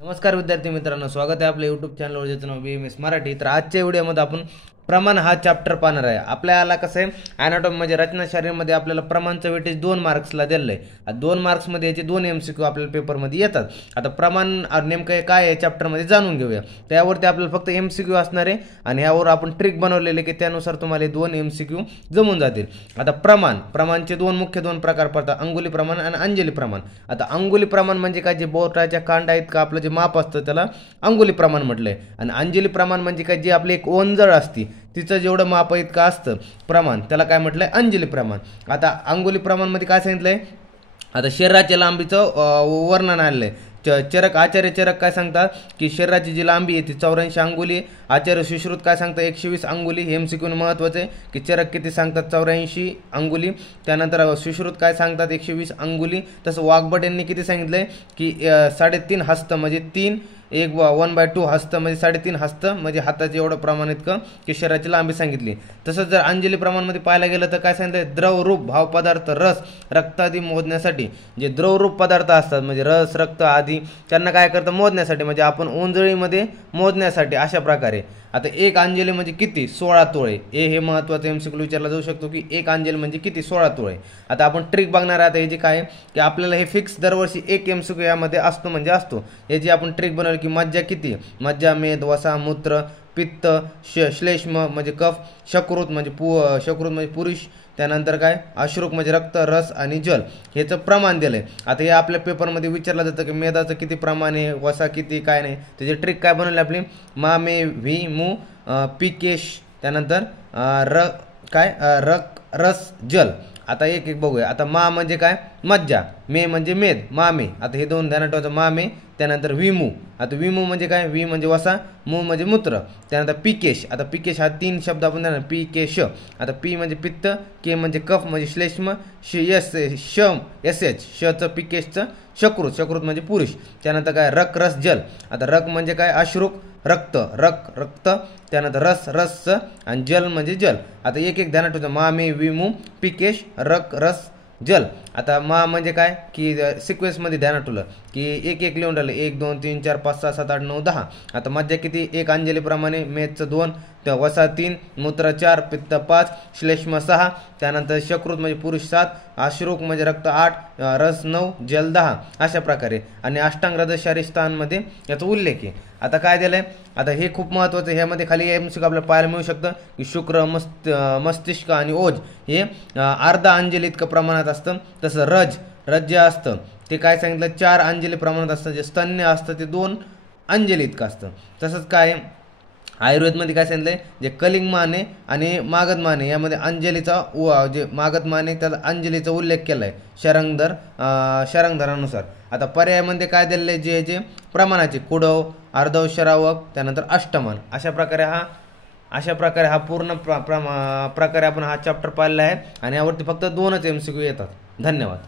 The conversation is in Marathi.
नमस्कार विद्यार्थी मित्रांनो, स्वागत आहे आपल्या यूट्यूब चॅनलवर ज्याचं नाव BMS मराठी। तर आजच्या व्हिडिओमध्ये आपण प्रमाण हा चॅप्टर पाहणार आहे। आपल्याला कसं आहे, ॲनाटॉमी म्हणजे रचनाशास्त्रामध्ये आपल्याला प्रमाणचं वेटेज 2 मार्क्सला दिलं आहे। 2 मार्क्समध्ये याचे 2 MCQ आपल्याला पेपरमध्ये येतात। आता प्रमाण नेमकं काय आहे चॅप्टरमध्ये जाणून घेऊया। त्यावरती आपल्याला फक्त MCQ असणार आहे आणि यावर आपण ट्रिक बनवलेले की त्यानुसार तुम्हाला 2 MCQ जमून जातील। आता प्रमाणचे मुख्य दोन प्रकार पडतात, अंगुली प्रमाण आणि अंजली प्रमाण। आता अंगुली प्रमाण म्हणजे काय, जे बोटाच्या कांडा इतकं आपलं जे माप असतं त्याला अंगुली प्रमाण म्हटलंय। आणि अंजली प्रमाण म्हणजे काय, जी आपली एक ओंजळ असती तिचं जेवढं माप इतकं असतं प्रमाण, त्याला काय म्हटलंय, अंजली प्रमाण। आता अंगुली प्रमाण मध्ये काय सांगितलंय, आता शरीराच्या लांबीचं वर्णन आलेलं आहे। आचार्य चरक काय सांगतात की शरीराची जी लांबी आहे ती 84 अंगुली। आचार्य सुश्रुत काय सांगतात 120 अंगुली। हे MCQ महत्वाचं आहे की चरक किती सांगतात, 84 अंगुली। त्यानंतर सुश्रुत काय सांगतात 120 अंगुली। तसं वाघभट यांनी किती सांगितलंय की 3.5 हस्त म्हणजे 1/2 हस्त म्हणजे 3.5 हस्त म्हणजे हाताचे एवढं प्रमाण इतकं की शरीराची लांबी सांगितली। तसंच जर अंजली प्रमाणमध्ये पाहायला गेलं तर काय सांगितलं, द्रवरूप भाव पदार्थ रस रक्त आदी मोजण्यासाठी जे द्रवरूप पदार्थ असतात म्हणजे रस रक्त आदी त्यांना काय करतं मोजण्यासाठी, म्हणजे आपण ओंजळीमध्ये मोजण्यासाठी अशा प्रकारे। आता एक अंजली म्हणजे किती, 16 तोळे। हे महत्त्वाचं MCQ विचारला जाऊ शकतो की एक अंजली म्हणजे किती, 16 तोळे। आता आपण ट्रिक बघणार आहात याची काय की आपल्याला हे फिक्स दरवर्षी एक MCQ यामध्ये असतो म्हणजे असतो। याची आपण ट्रिक बनवली की मज्जा किती, मज्जा मेद वसा मूत्र पित्त श्लेष्म म्हणजे कफ शकृत म्हणजे पुरुष, त्यानंतर काय अश्रुक म्हणजे रक्त रस आणि जल ह्याचं प्रमाण दिलंय। आता हे आपल्या पेपरमध्ये विचारलं जातं की मेदाचं किती प्रमाण आहे, वसा किती, काय नाही। त्याची ट्रिक काय बनवली आपली, मा मे व्ही मू पिकेश, त्यानंतर रक रस जल। आता एक एक बघूया। आता मा म्हणजे काय, मज्जा, मे म्हणजे मेद, मामे। आता हे दोन ध्यानात ठेवायचं, मामे। त्यानंतर विमू, आता विमू म्हणजे काय, वी म्हणजे वसा, मू म्हणजे मूत्र। त्यानंतर पिकेश, आता पिकेश हा 3 शब्द आपण देणार, पिकेश। आता पी म्हणजे पित्त, के म्हणजे कफ म्हणजे श्लेष्म, शचं पिकेशचं शकृत म्हणजे पुरुष। त्यानंतर काय रक रस जल, आता रक म्हणजे काय अश्रुक रक्त, त्यानंतर रस आणि जल म्हणजे जल। आता एक एक ध्यानात ठेवायचं, मा मे विमू पिकेश रक रस जल। आता मा म्हणजे काय की सिक्वेन्समध्ये ध्यानात ठेवलं की एक एक लिहून राहिलं, 1 2 3 4 5 6 7 8 9 10। आता मज्जा किती, एक अंजलीप्रमाणे, मेदचं 2, त्या वसा 3, मूत्र 4, पित्त 5, श्लेष्म 6, त्यानंतर शकृत म्हणजे पुरुष 7, अश्रुक म्हणजे रक्त 8, रस 9, जल 10 अशा प्रकारे। आणि अष्टांग हृदय स्थानमध्ये याचा उल्लेख आहे। आता काय दिलंय, आता हे खूप महत्त्वाचं, ह्यामध्ये खाली MCQ आपल्याला पाहायला मिळू शकतं की शुक्र मस्तिष्क आणि ओज हे अर्धा अंजली इतकं प्रमाणात असतं। तसं रज जे असतं ते काय सांगितलं, 4 अंजली प्रमाणात असतं। जे स्तन्य असतं ते 2 अंजली इतकं असतं। तसंच काय आयुर्वेदमध्ये काय सांगितलंय, जे कलिंग माने आणि मागध माने यामध्ये अंजलीचा जे मागध माने त्याला अंजलीचा उल्लेख केला आहे शरंगधरानुसार। आता पर्यायामध्ये काय दिलेलं आहे, जे प्रमाणाचे कुडव अर्धव शरावक त्यानंतर अष्टमान अशा प्रकारे हा पूर्ण प्रकारे आपण हा चॅप्टर पाहिलेला आहे। आणि यावरती फक्त 2च MCQ येतात। धन्यवाद।